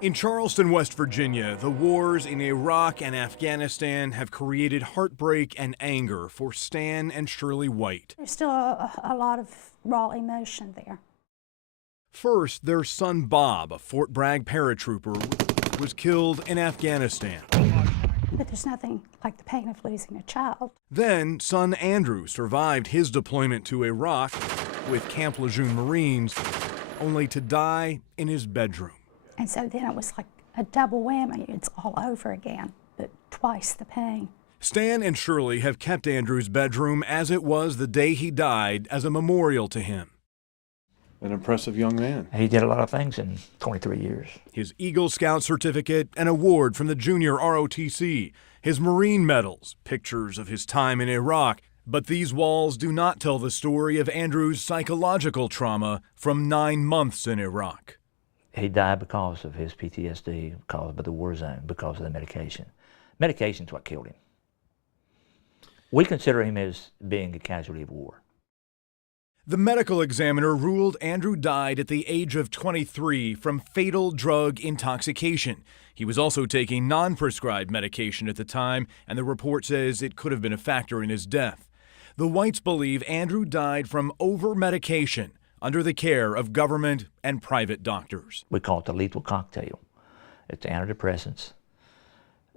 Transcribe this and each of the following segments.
In Charleston, West Virginia, the wars in Iraq and Afghanistan have created heartbreak and anger for Stan and Shirley White. There's still a lot of raw emotion there. First, their son Bob, a Fort Bragg paratrooper, was killed in Afghanistan. But there's nothing like the pain of losing a child. Then, son Andrew survived his deployment to Iraq with Camp Lejeune Marines, only to die in his bedroom. And so then it was like a double whammy. It's all over again, but twice the pain. Stan and Shirley have kept Andrew's bedroom as it was the day he died as a memorial to him. An impressive young man. He did a lot of things in 23 years. His Eagle Scout certificate, an award from the Junior ROTC, his Marine medals, pictures of his time in Iraq. But these walls do not tell the story of Andrew's psychological trauma from 9 months in Iraq. He died because of his PTSD, caused by the war zone, because of the medication. Medication's what killed him. We consider him as being a casualty of war. The medical examiner ruled Andrew died at the age of 23 from fatal drug intoxication. He was also taking non-prescribed medication at the time, and the report says it could have been a factor in his death. The Whites believe Andrew died from over-medication under the care of government and private doctors. We call it the lethal cocktail. It's the antidepressants,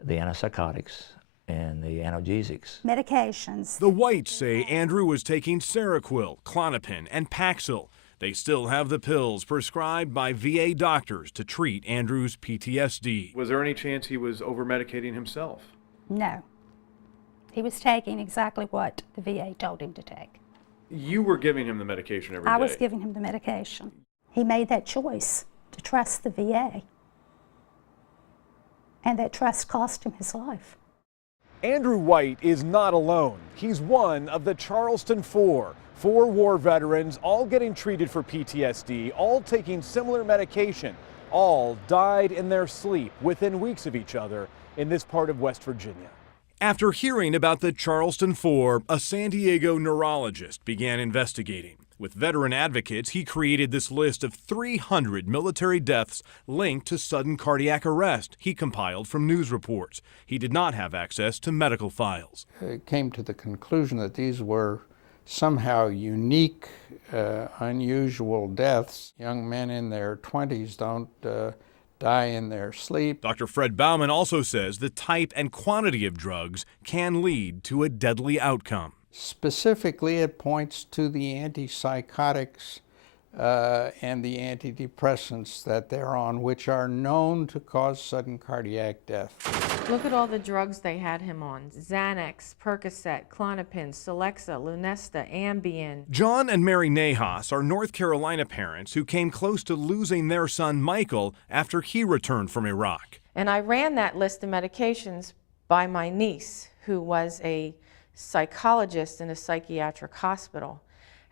the antipsychotics, and the analgesics. Medications. The Whites say Andrew was taking Seroquel, Klonopin, and Paxil. They still have the pills prescribed by VA doctors to treat Andrew's PTSD. Was there any chance he was over-medicating himself? No. He was taking exactly what the VA told him to take. You were giving him the medication every day. I was giving him the medication. He made that choice to trust the VA. And that trust cost him his life. Andrew White is not alone. He's one of the Charleston Four war veterans, all getting treated for PTSD, all taking similar medication. All died in their sleep within weeks of each other in this part of West Virginia. After hearing about the Charleston Four, a San Diego neurologist began investigating. With veteran advocates, he created this list of 300 military deaths linked to sudden cardiac arrest he compiled from news reports. He did not have access to medical files. It came to the conclusion that these were somehow unique, unusual deaths. Young men in their 20s don't die in their sleep. Dr. Fred Bauman also says the type and quantity of drugs can lead to a deadly outcome. Specifically, it points to the antipsychotics and the antidepressants that they're on, which are known to cause sudden cardiac death. Look at all the drugs they had him on. Xanax, Percocet, Klonopin, Celexa, Lunesta, Ambien. John and Mary Nahas are North Carolina parents who came close to losing their son Michael after he returned from Iraq. And I ran that list of medications by my niece, who was a psychologist in a psychiatric hospital.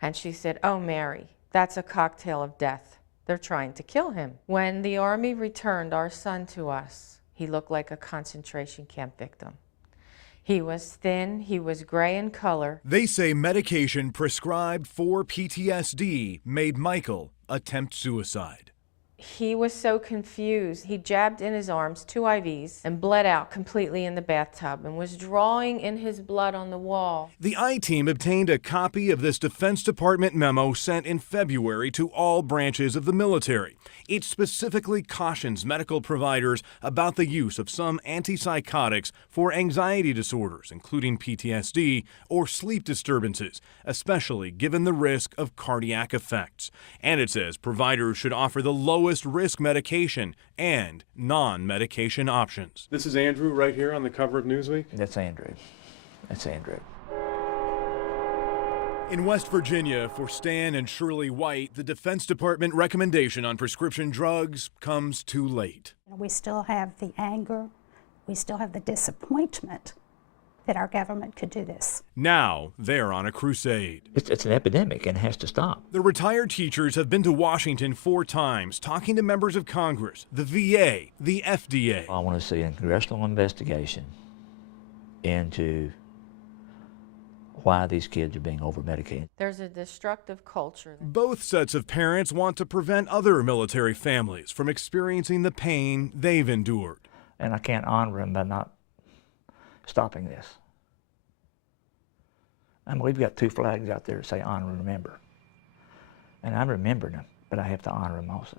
And she said, "Oh, Mary, that's a cocktail of death. They're trying to kill him." When the Army returned our son to us, he looked like a concentration camp victim. He was thin, he was gray in color. They say medication prescribed for PTSD made Michael attempt suicide. He was so confused. He jabbed in his arms 2 IVs and bled out completely in the bathtub and was drawing in his blood on the wall. The I-Team obtained a copy of this Defense Department memo sent in February to all branches of the military. It specifically cautions medical providers about the use of some antipsychotics for anxiety disorders, including PTSD or sleep disturbances, especially given the risk of cardiac effects. And it says providers should offer the lowest risk medication and non-medication options. This is Andrew right here on the cover of Newsweek. That's Andrew. That's Andrew. In West Virginia, for Stan and Shirley White, the Defense Department recommendation on prescription drugs comes too late. We still have the anger, we still have the disappointment that our government could do this. Now they're on a crusade. It's an epidemic and has to stop. The retired teachers have been to Washington 4 times, talking to members of Congress, the VA, the FDA. I want to see a congressional investigation into why these kids are being over-medicated. There's a destructive culture. Both sets of parents want to prevent other military families from experiencing the pain they've endured. And I can't honor them by not stopping this. I mean, we've got 2 flags out there that say honor and remember. And I'm remembering them, but I have to honor them also.